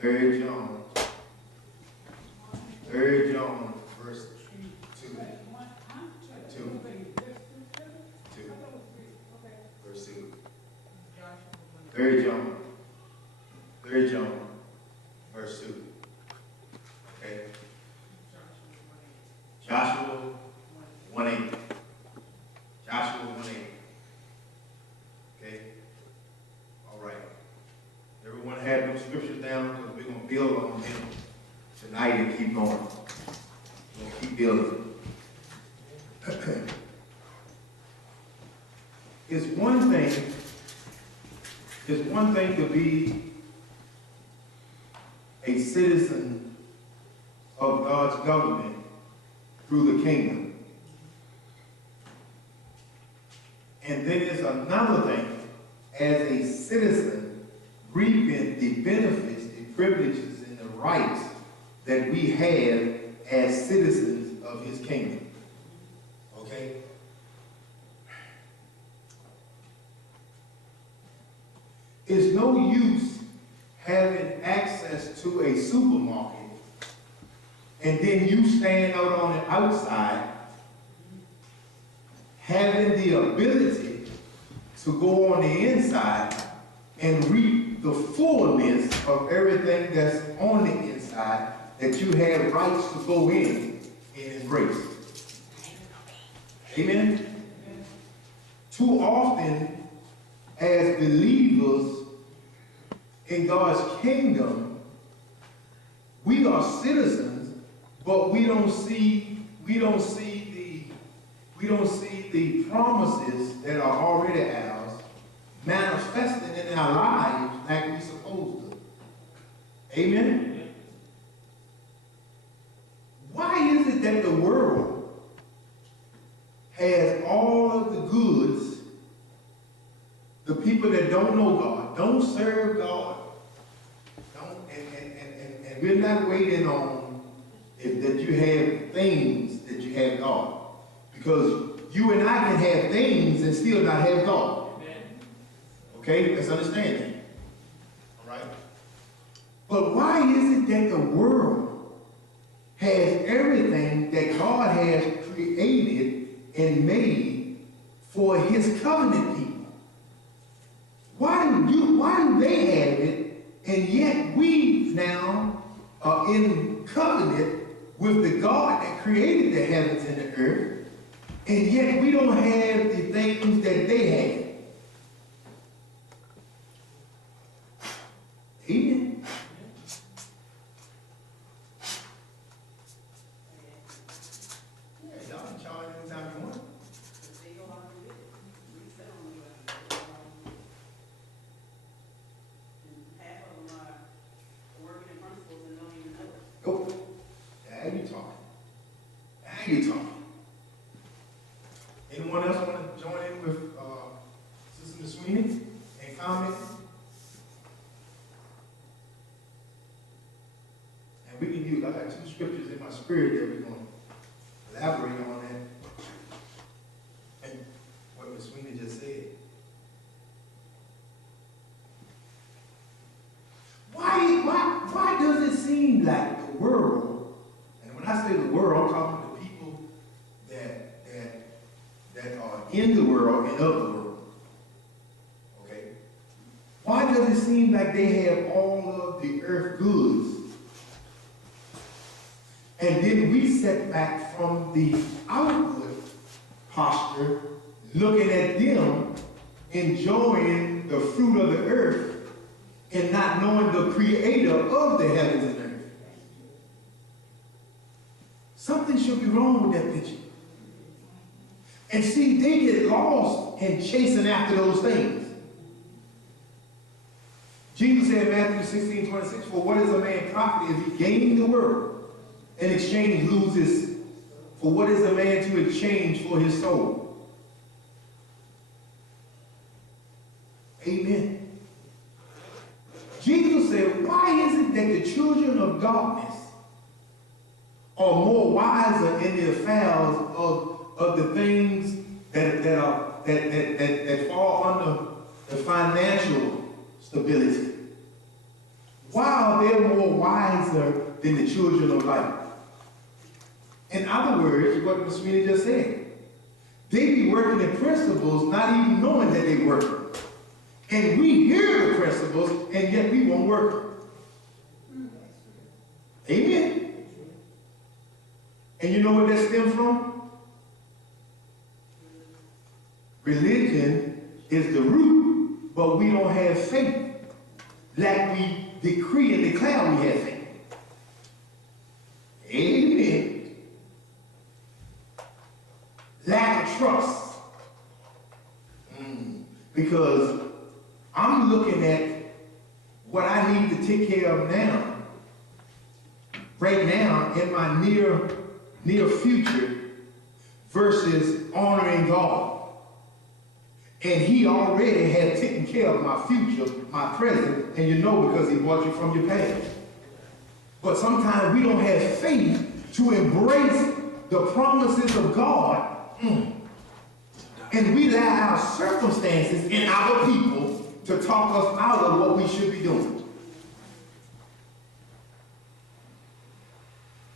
3 John. 3 John, verse 2. 2. 2. Verse 2. 3 John. 3 John, verse 2. Okay. Joshua 1:8. Joshua 1:8. Okay. All right. Everyone had those scriptures down because we're going to build on them tonight and keep going. We're going to keep building. It's one thing to be a citizen of God's government through the kingdom. And then it's another thing as a citizen reaping the benefits, the privileges, and the rights that we have as citizens of his kingdom. Okay? It's no use having access to a supermarket and then you stand out on the outside having the ability to go on the inside and reap the fullness of everything that's on the inside that you have rights to go in and embrace. Amen? Too often, as believers in God's kingdom, we are citizens, but we don't see the promises that are already ours manifesting in our lives like we're supposed to. Amen? Why is it that the world has all of the goods, the people that don't know God, don't serve God, and we're not waiting on that you have things that you have God? Because you and I can have things and still not have God. Okay, let's understand that. All right? But why is it that the world has everything that God has created and made for his covenant people? Why do they have it, and yet we now are in covenant with the God that created the heavens and the earth, and yet we don't have the things that they have? Amen. Yeah, y'all can charge anytime you want. Go. Now you talking. Now you talking. Anyone else want to join in with Sister Sweeney and comment? And we can use, I got 2 scriptures in my spirit that we're going to elaborate on that. And what Ms. Sweeney just said. Why does it seem like the world, and when I say the world, I'm talking to people that are in the world and of the world. Okay? Why does it seem like they have all of the earth goods, and then we sit back from the outward posture, looking at them enjoying the fruit of the earth and not knowing the creator of the heavens and earth? Something should be wrong with that picture. And see, they get lost in chasing after those things. Jesus said in Matthew 16:26, for what is a man profit if he gain the world and exchange loses? For what is a man to exchange for his soul? Amen. Jesus said, why is it that the children of darkness are more wiser in the affairs of the things that fall under the financial stability? Why are they more wiser than the children of light? In other words, what Ms. Sweeney just said, they be working the principles not even knowing that they work. And we hear the principles, and yet we won't work. Amen? And you know where that stems from? Religion is the root, but we don't have faith like we decree and declare we have faith. Amen. Lack of trust. Because I'm looking at what I need to take care of now, right now, in my near future, versus honoring God. And he already had taken care of my future, my present, and you know because he brought you from your past. But sometimes we don't have faith to embrace the promises of God. And we allow our circumstances and our people to talk us out of what we should be doing.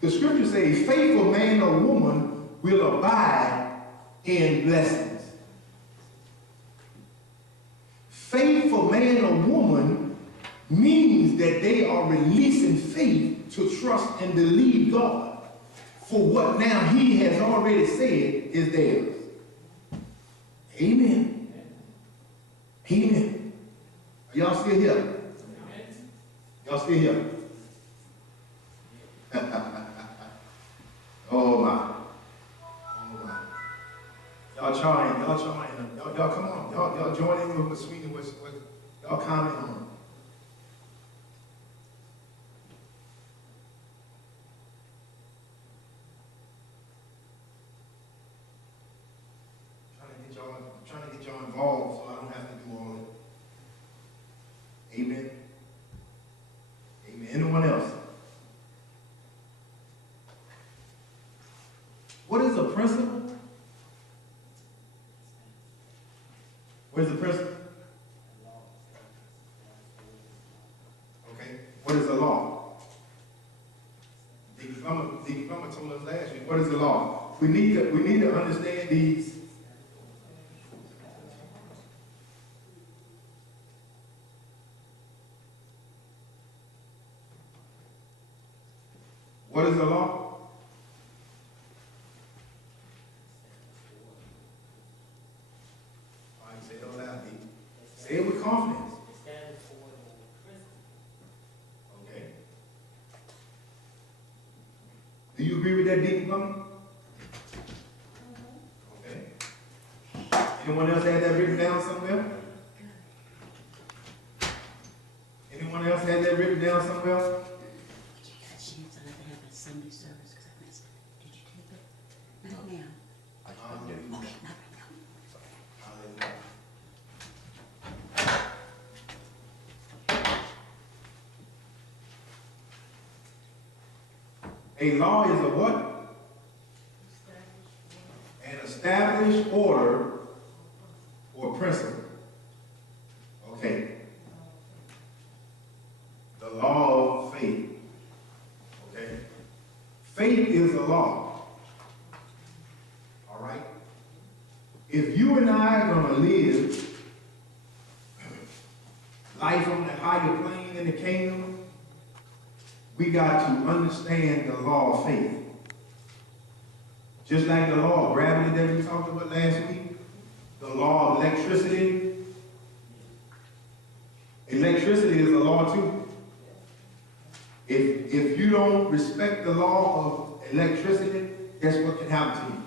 The scripture says, a faithful man or woman will abide in blessings. Faithful man or woman means that they are releasing faith to trust and believe God for what now he has already said is theirs. Amen. Amen. Are y'all still here? Y'all still here? Oh my. Oh my. Y'all trying. Y'all come on. Y'all join in with Sweeney. Y'all comment on. I'm trying to get y'all involved so I don't have to do all it. Amen. Amen. Anyone else? What is a principle? What is the principle? Okay. What is the law? The Plumber told us last week. What is the law? We need to understand these. What is the law? All right, say it loud. Say it with confidence. Okay. Do you agree with that, Deacon Plummer? Okay. Anyone else have that written down somewhere? Anyone else have that written down somewhere? Sunday service because I missed it. Did you take it? Not now. Okay, not right now. A law is a what? An established order or principle. Okay. The law of faith. Okay. Faith is a law. All right? If you and I are going to live life on the higher plane in the kingdom, we got to understand the law of faith. Just like the law of gravity that we talked about last week, the law of electricity. Electricity is a law too. If you don't respect the law of electricity, guess what can happen to you?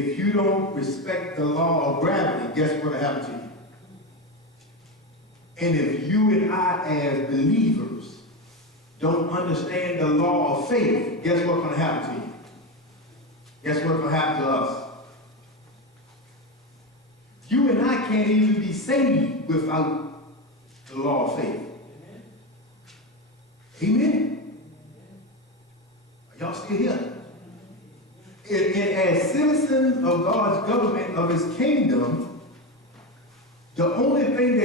If you don't respect the law of gravity, guess what will happen to you? And if you and I as believers don't understand the law of faith, guess what's going to happen to you? Guess what's going to happen to us? You and I can't even be saved without the law of faith. Amen. Are y'all still here? And as citizens of God's government, of his kingdom, the only thing that